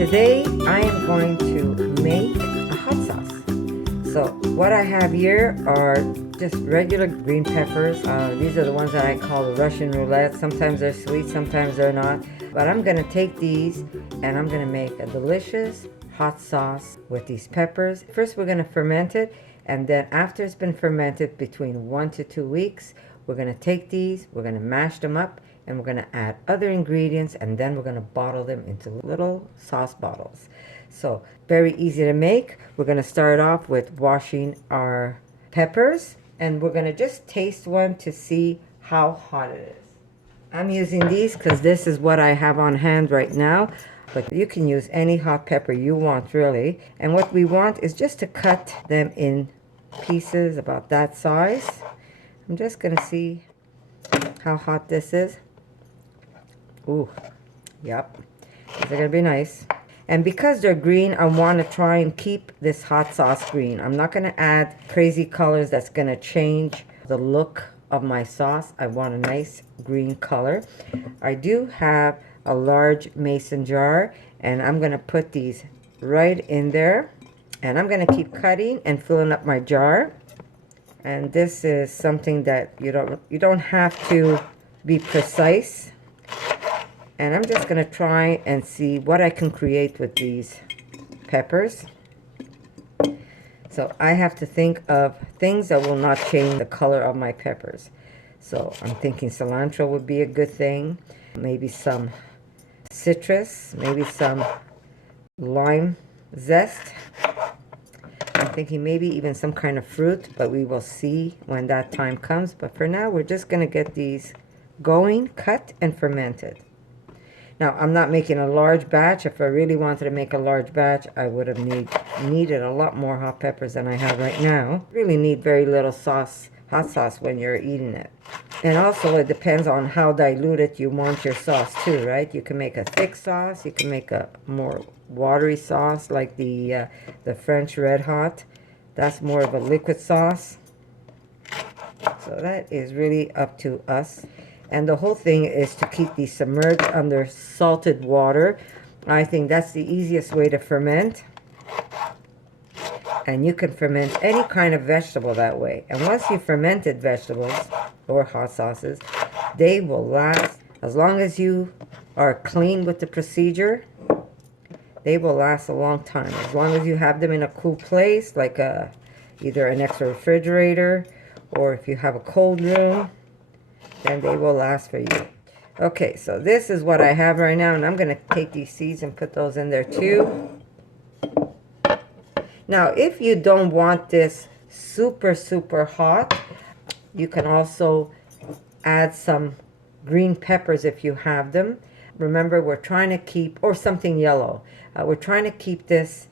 Today I am going to make a hot sauce. So what I have here are just regular green peppers. These are the ones that I call the Russian roulette. Sometimes they're sweet, sometimes they're not. But I'm going to take these and I'm going to make a delicious hot sauce with these peppers. First we're going to ferment it, and then after it's been fermented between 1 to 2 weeks, we're going to take these, we're going to mash them up, and we're going to add other ingredients, and then we're going to bottle them into little sauce bottles. So very easy to make. We're going to start off with washing our peppers, and we're going to just taste one to see how hot it is. I'm using these because this is what I have on hand right now, but you can use any hot pepper you want really. And what we want is just to cut them in pieces about that size. I'm just going to see how hot this is. Ooh, yep, these are gonna be nice. And because they're green, I want to try and keep this hot sauce green. I'm not gonna add crazy colors that's gonna change the look of my sauce. I want a nice green color. I do have a large mason jar, and I'm gonna put these right in there, and I'm gonna keep cutting and filling up my jar. And this is something that you don't have to be precise. And I'm just going to try and see what I can create with these peppers. So I have to think of things that will not change the color of my peppers. So I'm thinking cilantro would be a good thing. Maybe some citrus, maybe some lime zest. I'm thinking maybe even some kind of fruit, but we will see when that time comes. But for now, we're just going to get these going, cut, and fermented. Now, I'm not making a large batch. If I really wanted to make a large batch, I would have needed a lot more hot peppers than I have right now. Really need very little sauce, hot sauce, when you're eating it. And also, it depends on how diluted you want your sauce too, right? You can make a thick sauce. You can make a more watery sauce like the French Red Hot. That's more of a liquid sauce. So that is really up to us. And the whole thing is to keep these submerged under salted water. I think that's the easiest way to ferment. And you can ferment any kind of vegetable that way. And once you fermented vegetables or hot sauces, they will last. As long as you are clean with the procedure, they will last a long time. As long as you have them in a cool place, like either an extra refrigerator, or if you have a cold room, then they will last for you. Okay, so this is what I have right now, and I'm going to take these seeds and put those in there too. Now, if you don't want this super, super hot, you can also add some green peppers if you have them. Remember, we're trying to keep, or something yellow. We're trying to keep this.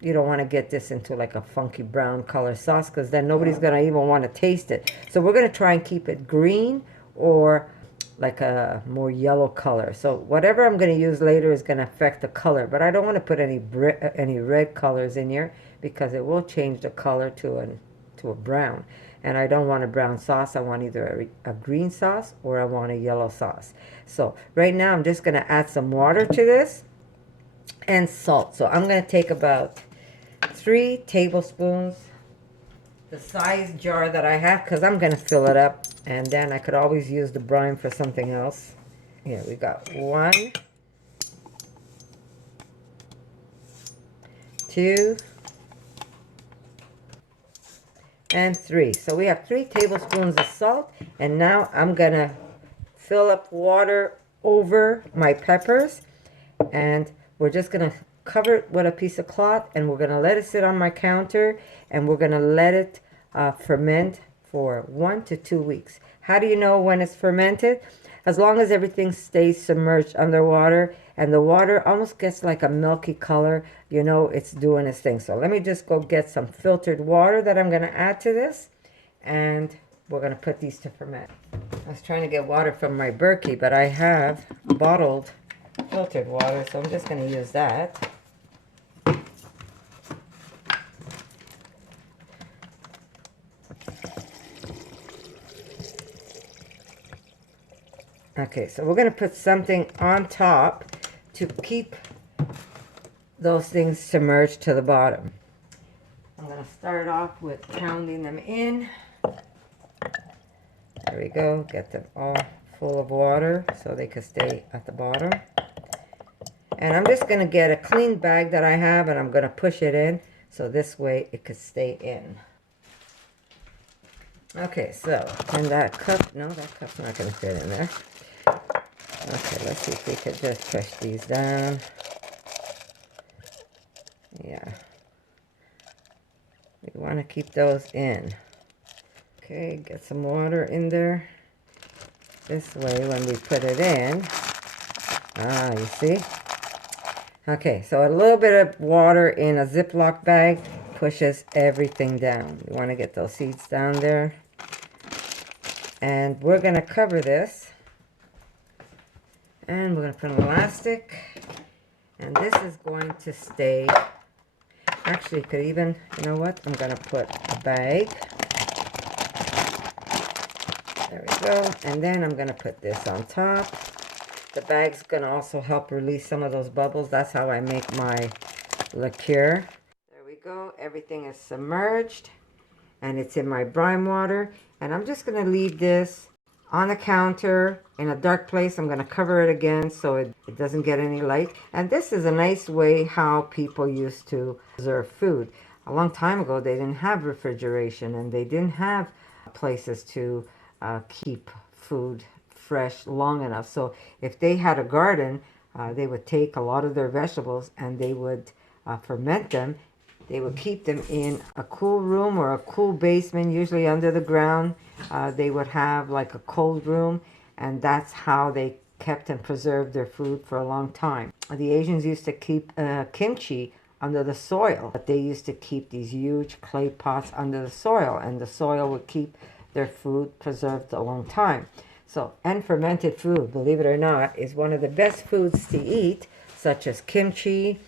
You don't want to get this into like a funky brown color sauce, because then nobody's going to even want to taste it. So we're going to try and keep it green or like a more yellow color. So whatever I'm going to use later is going to affect the color, but I don't want to put any red colors in here, because it will change the color to a brown. And I don't want a brown sauce. I want either a green sauce or I want a yellow sauce. So right now I'm just going to add some water to this and salt. So I'm going to take about 3 tablespoons, the size jar that I have, because I'm going to fill it up, and then I could always use the brine for something else. Here we got 1, 2, and 3. So we have 3 tablespoons of salt, and now I'm going to fill up water over my peppers, and we're just going to cover it with a piece of cloth, and we're going to let it sit on my counter, and we're going to let it ferment for 1 to 2 weeks. How do you know when it's fermented? As long as everything stays submerged underwater and the water almost gets like a milky color, you know it's doing its thing. So let me just go get some filtered water that I'm going to add to this, and we're going to put these to ferment. I was trying to get water from my Berkey, but I have bottled filtered water, so I'm just going to use that. Okay, so we're going to put something on top to keep those things submerged to the bottom. I'm going to start off with pounding them in. There we go. Get them all full of water so they can stay at the bottom. And I'm just going to get a clean bag that I have, and I'm going to push it in so this way it could stay in. Okay, so, and that cup, no, that cup's not going to fit in there. Okay, let's see if we could just push these down. Yeah. We want to keep those in. Okay, get some water in there. This way, when we put it in, you see? Okay, so a little bit of water in a Ziploc bag pushes everything down. We want to get those seeds down there. And we're going to cover this. And we're going to put an elastic. And this is going to stay. Actually, you could even, you know what? I'm going to put a bag. There we go. And then I'm going to put this on top. The bag's going to also help release some of those bubbles. That's how I make my liqueur. There we go. Everything is submerged. And it's in my brine water. And I'm just going to leave this on the counter in a dark place. I'm going to cover it again so it doesn't get any light. And this is a nice way how people used to preserve food. A long time ago, they didn't have refrigeration and they didn't have places to keep food fresh long enough. So if they had a garden, they would take a lot of their vegetables and they would ferment them. They would keep them in a cool room or a cool basement, usually under the ground. They would have like a cold room, and that's how they kept and preserved their food for a long time. The Asians used to keep kimchi under the soil, but they used to keep these huge clay pots under the soil, and the soil would keep their food preserved a long time. So, and fermented food, believe it or not, is one of the best foods to eat, such as kimchi.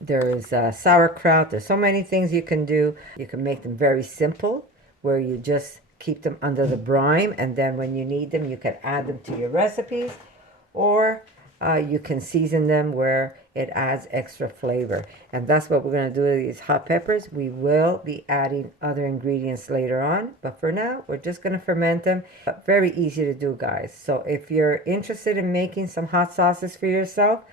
There is sauerkraut. There's so many things you can do. You can make them very simple, where you just keep them under the brine, and then when you need them, you can add them to your recipes, or you can season them where it adds extra flavor. And that's what we're going to do with these hot peppers. We will be adding other ingredients later on, but for now, we're just going to ferment them. But very easy to do, guys. So if you're interested in making some hot sauces for yourself,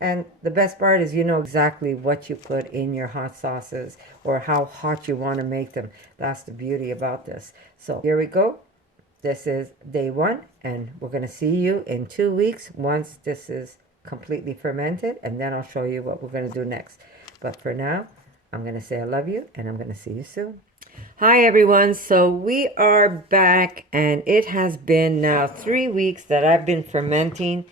and the best part is you know exactly what you put in your hot sauces or how hot you want to make them. That's the beauty about this. So here we go. This is day 1, and we're going to see you in 2 weeks once this is completely fermented, and then I'll show you what we're going to do next. But for now, I'm going to say I love you, and I'm going to see you soon. Hi everyone, so we are back, and it has been now 3 weeks that I've been fermenting.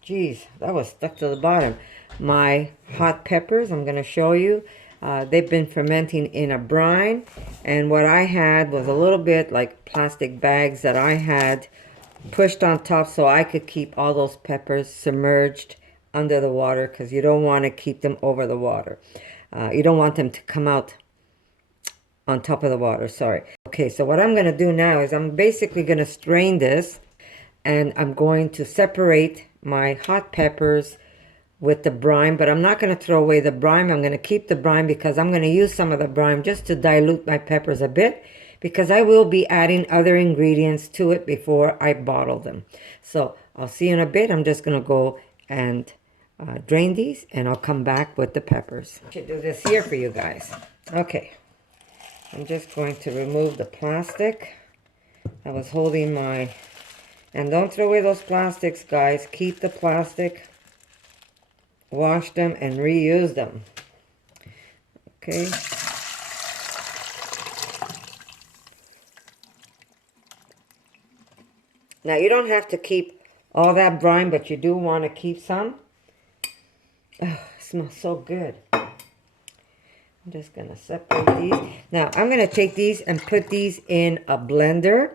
Geez, that was stuck to the bottom. My hot peppers, I'm going to show you. They've been fermenting in a brine. And what I had was a little bit like plastic bags that I had pushed on top so I could keep all those peppers submerged under the water, because you don't want to keep them over the water. You don't want them to come out on top of the water, sorry. Okay, so what I'm going to do now is I'm basically going to strain this, and I'm going to separate my hot peppers with the brine, but I'm not going to throw away the brine. I'm going to keep the brine because I'm going to use some of the brine just to dilute my peppers a bit, because I will be adding other ingredients to it before I bottle them. So I'll see you in a bit. I'm just going to go and drain these, and I'll come back with the peppers. I should do this here for you guys. Okay, I'm just going to remove the plastic that was holding my... And don't throw away those plastics, guys. Keep the plastic. Wash them and reuse them. Okay. Now, you don't have to keep all that brine, but you do want to keep some. Oh, it smells so good. I'm just going to separate these. Now, I'm going to take these and put these in a blender.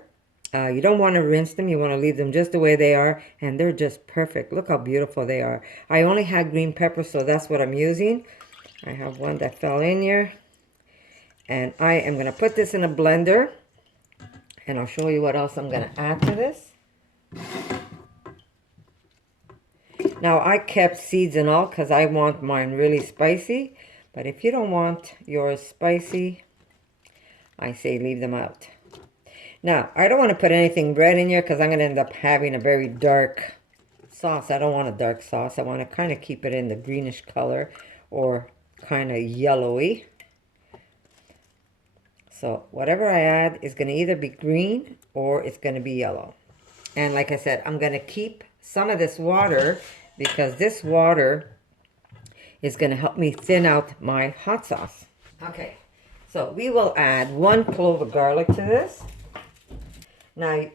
You don't want to rinse them. You want to leave them just the way they are. And they're just perfect. Look how beautiful they are. I only had green pepper, so that's what I'm using. I have one that fell in here. And I am going to put this in a blender. And I'll show you what else I'm going to add to this. Now I kept seeds and all because I want mine really spicy. But if you don't want yours spicy, I say leave them out. Now, I don't want to put anything red in here because I'm going to end up having a very dark sauce. I don't want a dark sauce. I want to kind of keep it in the greenish color or kind of yellowy. So whatever I add is going to either be green or it's going to be yellow. And like I said, I'm going to keep some of this water because this water is going to help me thin out my hot sauce. Okay, so we will add 1 clove of garlic to this. Now,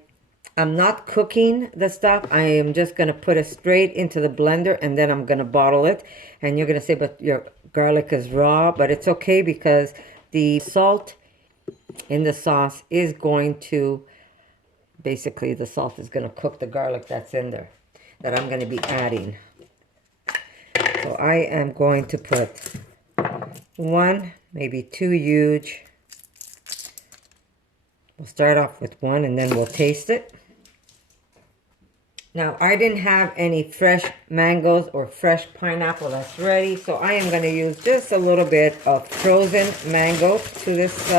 I'm not cooking the stuff. I am just going to put it straight into the blender and then I'm going to bottle it. And you're going to say, but your garlic is raw. But it's okay because the salt in the sauce is going to, basically the salt is going to cook the garlic that's in there that I'm going to be adding. So I am going to put 1, maybe 2 huge. We'll start off with 1 and then we'll taste it. Now, I didn't have any fresh mangoes or fresh pineapple that's ready, so I am going to use just a little bit of frozen mango to this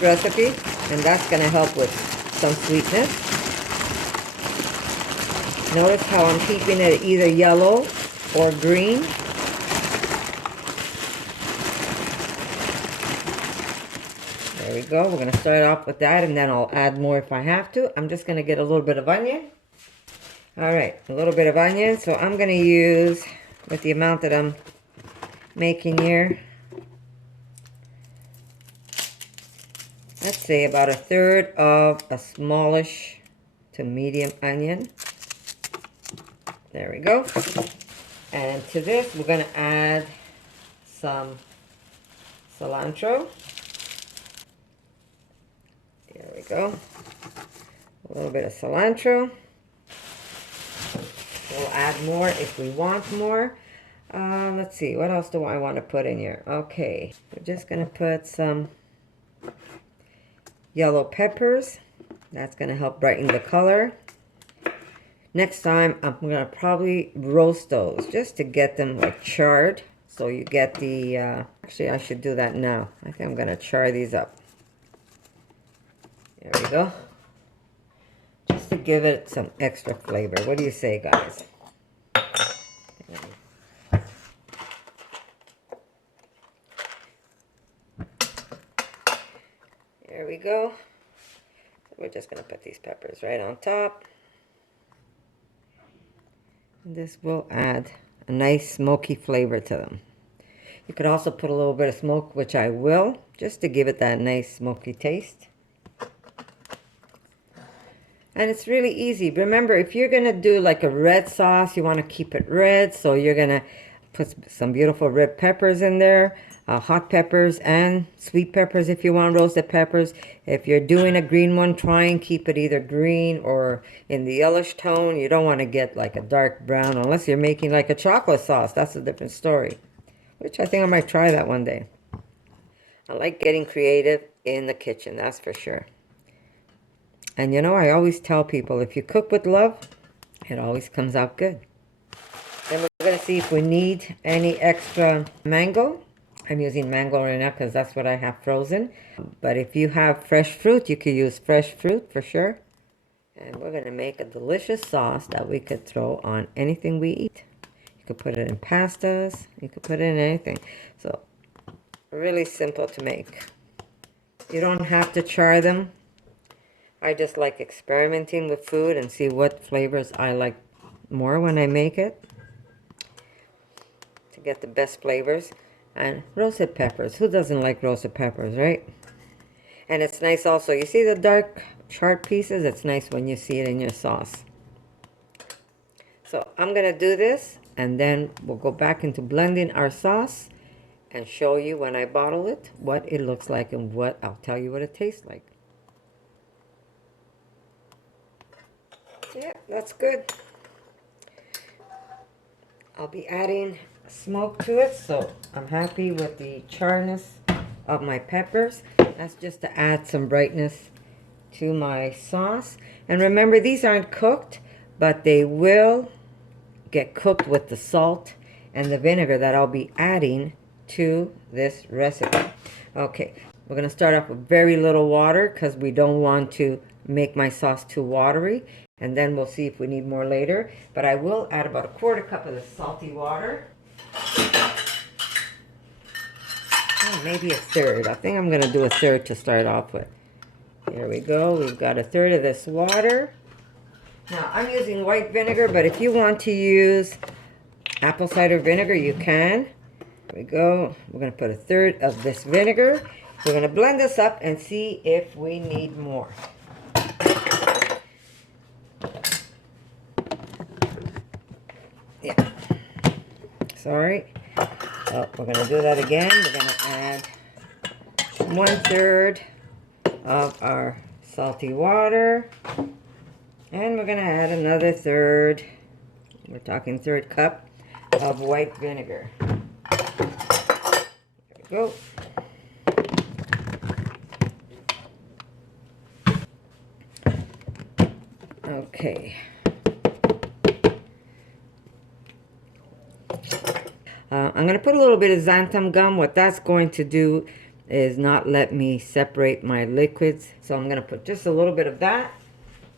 recipe, and that's going to help with some sweetness. Notice how I'm keeping it either yellow or green. There we go. We're going to start off with that and then I'll add more if I have to. I'm just going to get a little bit of onion. All right, a little bit of onion. So I'm going to use, with the amount that I'm making here, let's say about 1/3 of a smallish to medium onion. There we go. And to this, we're going to add some cilantro. There we go. A little bit of cilantro. We'll add more if we want more. Let's see, what else do I want to put in here? Okay, we're just going to put some yellow peppers. That's going to help brighten the color. Next time, I'm going to probably roast those just to get them like charred. So you get the, actually I should do that now. I think I'm going to char these up. There we go. Just to give it some extra flavor. What do you say, guys? There we go. We're just going to put these peppers right on top. And this will add a nice smoky flavor to them. You could also put a little bit of smoke, which I will, just to give it that nice smoky taste. And it's really easy. Remember, if you're going to do like a red sauce, you want to keep it red. So you're going to put some beautiful red peppers in there. Hot peppers and sweet peppers if you want, roasted peppers. If you're doing a green one, try and keep it either green or in the yellowish tone. You don't want to get like a dark brown unless you're making like a chocolate sauce. That's a different story, which I think I might try that one day. I like getting creative in the kitchen, that's for sure. And you know, I always tell people, if you cook with love, it always comes out good. Then we're going to see if we need any extra mango. I'm using mango right now because that's what I have frozen. But if you have fresh fruit, you could use fresh fruit for sure. And we're going to make a delicious sauce that we could throw on anything we eat. You could put it in pastas. You could put it in anything. So, really simple to make. You don't have to char them. I just like experimenting with food and see what flavors I like more when I make it. To get the best flavors. And roasted peppers. Who doesn't like roasted peppers, right? And it's nice also. You see the dark charred pieces? It's nice when you see it in your sauce. So I'm going to do this. And then we'll go back into blending our sauce. And show you when I bottle it. What it looks like and what I'll tell you what it tastes like. Yeah, that's good. I'll be adding smoke to it, so I'm happy with the charness of my peppers. That's just to add some brightness to my sauce. And remember, these aren't cooked, but they will get cooked with the salt and the vinegar that I'll be adding to this recipe. Okay, we're going to start off with very little water because we don't want to make my sauce too watery, and then we'll see if we need more later. But I will add about a quarter cup of the salty water. Oh, maybe a third. I think I'm going to do a third to start off with. Here we go. We've got a third of this water. Now, I'm using white vinegar, but if you want to use apple cider vinegar, you can. Here we go. We're going to put a third of this vinegar. We're going to blend this up and see if we need more. Yeah. Sorry. Oh, we're going to do that again. We're going to add 1/3 of our salty water. And we're going to add another third. We're talking third cup of white vinegar. There we go. Okay. I'm going to put a little bit of xanthan gum. What that's going to do is not let me separate my liquids. So I'm going to put just a little bit of that.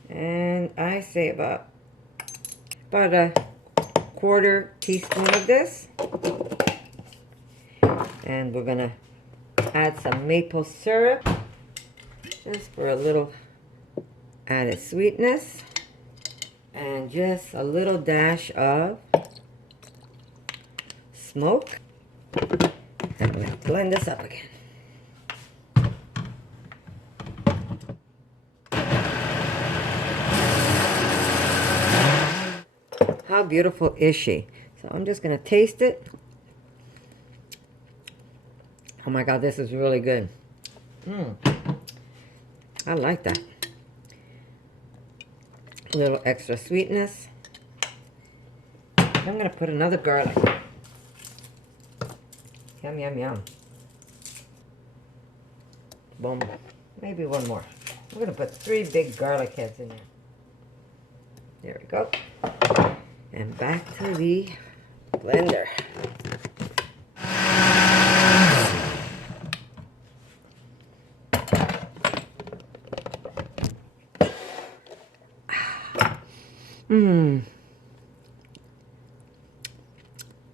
And I say about a quarter teaspoon of this. And we're going to add some maple syrup just for a little added sweetness. And just a little dash of smoke. And we'll blend this up again. How beautiful is she? So I'm just going to taste it. Oh my God, this is really good. I like that. A little extra sweetness. I'm going to put another garlic. Yum, yum, yum. Boom. Maybe one more. We're going to put 3 big garlic heads in there. There we go. And back to the blender.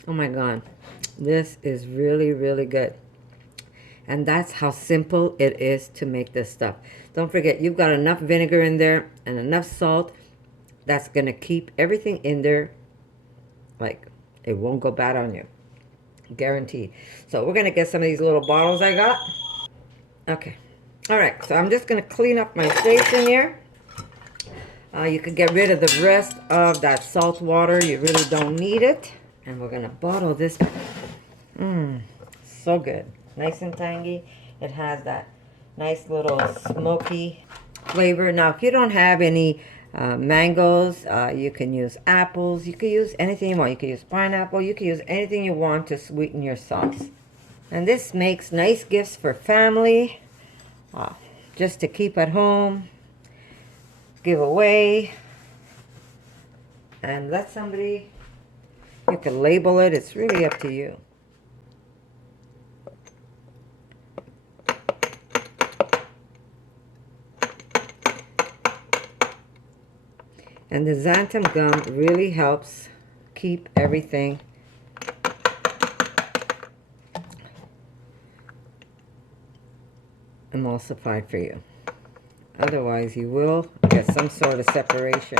Oh my God. This is really, really good. And that's how simple it is to make this stuff. Don't forget, you've got enough vinegar in there and enough salt. That's going to keep everything in there. Like, it won't go bad on you. Guaranteed. So we're going to get some of these little bottles I got. Okay. All right. So I'm just going to clean up my space in here. You can get rid of the rest of that salt water. You really don't need it. And we're going to bottle this. So good. Nice and tangy. It has that nice little smoky flavor. Now, if you don't have any mangoes, you can use apples. You can use anything you want. You can use pineapple. You can use anything you want to sweeten your sauce. And this makes nice gifts for family, just to keep at home, give away, and let somebody. You can label it. It's really up to you. And the xanthan gum really helps keep everything emulsified for you. Otherwise, you will get some sort of separation.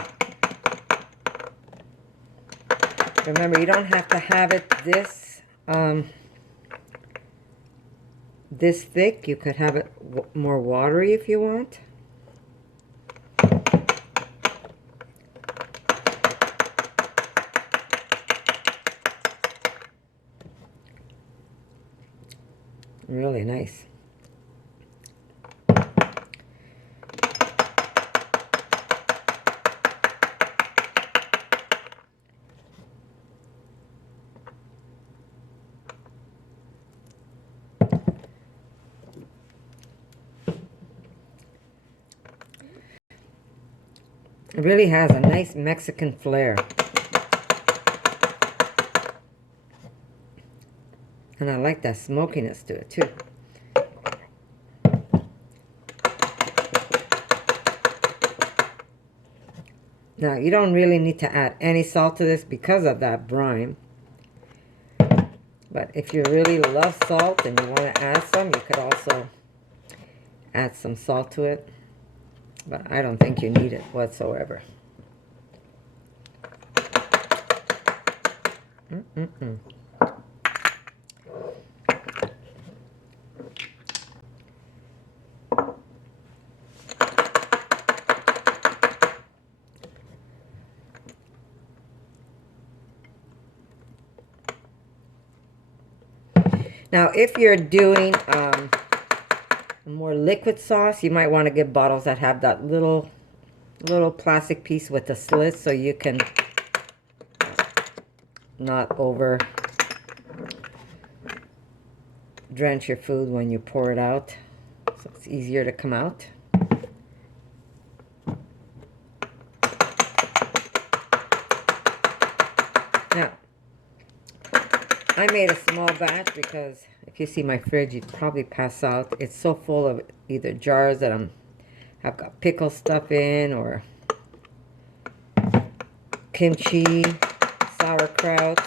Remember, you don't have to have it this this thick. You could have it more watery if you want. Really nice. It really has a nice Mexican flair. And I like that smokiness to it too. Now, you don't really need to add any salt to this because of that brine. But if you really love salt and you want to add some, you could also add some salt to it. But I don't think you need it whatsoever. Now, if you're doing a more liquid sauce, you might want to get bottles that have that little plastic piece with the slit, so you can not over drench your food when you pour it out, so it's easier to come out. Now, I made a small batch because if you see my fridge, you'd probably pass out. It's so full of either jars that I've got pickle stuff in, or kimchi, sauerkraut.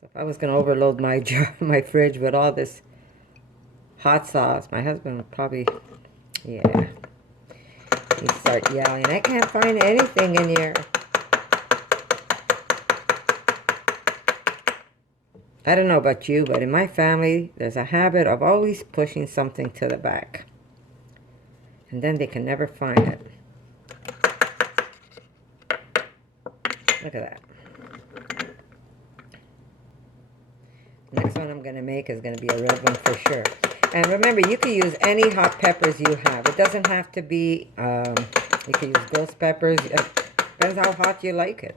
So if I was going to overload my fridge with all this hot sauce, my husband would probably, yeah, he'd start yelling, "I can't find anything in here." I don't know about you, but in my family, there's a habit of always pushing something to the back. And then they can never find it. Look at that. Next one I'm going to make is going to be a red one for sure. And remember, you can use any hot peppers you have. It doesn't have to be, you can use ghost peppers. Depends how hot you like it.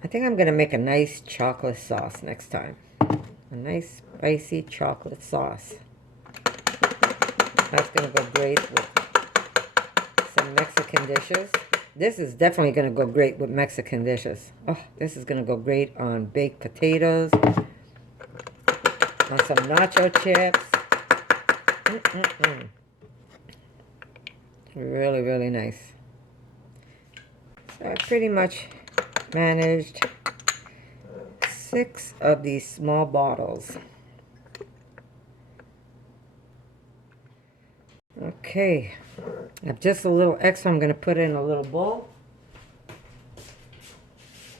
I think I'm going to make a nice chocolate sauce next time. A nice spicy chocolate sauce. That's going to go great with some Mexican dishes. This is definitely going to go great with Mexican dishes. Oh, this is going to go great on baked potatoes, on some nacho chips. Really, really nice. So I pretty much managed 6 of these small bottles. Okay, I have just a little extra. I'm going to put in a little bowl.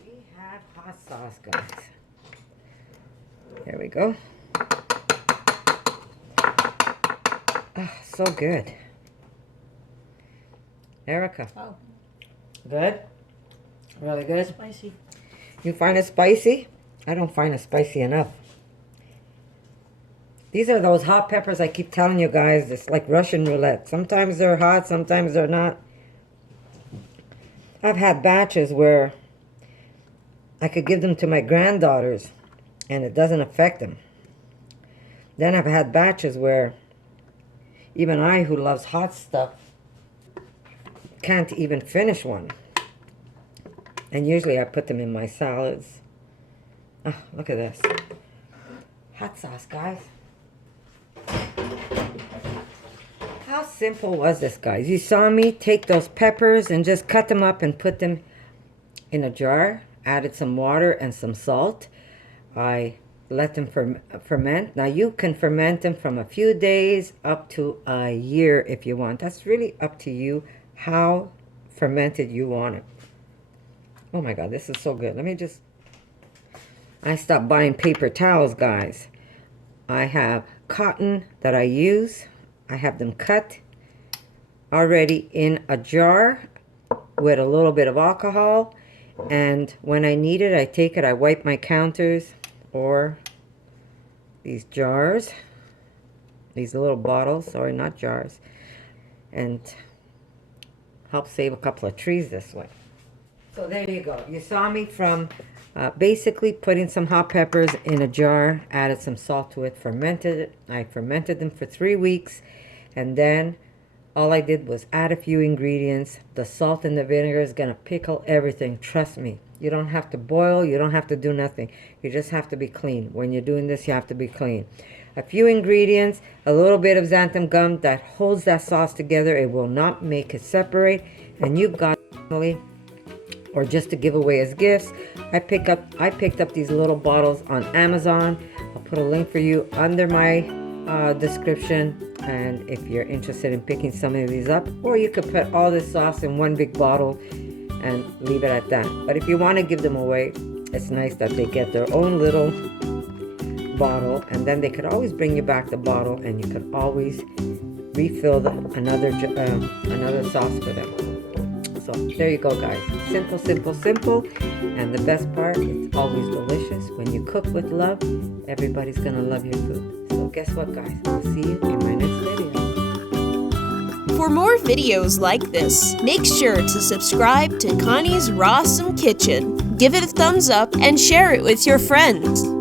We have hot sauce, guys. There we go. Oh, so good. Erica. Oh. Good? Really good? Spicy. You find it spicy? I don't find it spicy enough. These are those hot peppers I keep telling you guys. It's like Russian roulette. Sometimes they're hot, sometimes they're not. I've had batches where I could give them to my granddaughters and it doesn't affect them. Then I've had batches where even I, who loves hot stuff, can't even finish one. And usually I put them in my salads. Oh, look at this. Hot sauce, guys. How simple was this, guys? You saw me take those peppers and just cut them up and put them in a jar. Added some water and some salt. I let them ferment. Now you can ferment them from a few days up to a year if you want. That's really up to you how fermented you want it. Oh my God, this is so good. Let me just... I stopped buying paper towels, guys. I have cotton that I use. I have them cut already in a jar with a little bit of alcohol. And when I need it, I take it, I wipe my counters or these jars. These little bottles, sorry, not jars. And help save a couple of trees this way. So there you go. You saw me from basically putting some hot peppers in a jar, added some salt to it, fermented it. I fermented them for 3 weeks, and then All I did was add a few ingredients. The salt and the vinegar is going to pickle everything. Trust me. You don't have to boil. You don't have to do nothing. You just have to be clean. When you're doing this, you have to be clean. A few ingredients, a little bit of xanthan gum that holds that sauce together. It will not make it separate. And you've got, or just to give away as gifts, I picked up these little bottles on Amazon. I'll put a link for you under my description. And if you're interested in picking some of these up, or you could put all this sauce in one big bottle and leave it at that. But if you want to give them away, it's nice that they get their own little bottle, and then they could always bring you back the bottle, and you could always refill another sauce for them. So there you go, guys. Simple, simple, simple. And the best part, it's always delicious. When you cook with love, everybody's gonna love your food. So guess what, guys? I'll see you in my next video. For more videos like this, make sure to subscribe to Connie's RAWsome Kitchen, give it a thumbs up, and share it with your friends.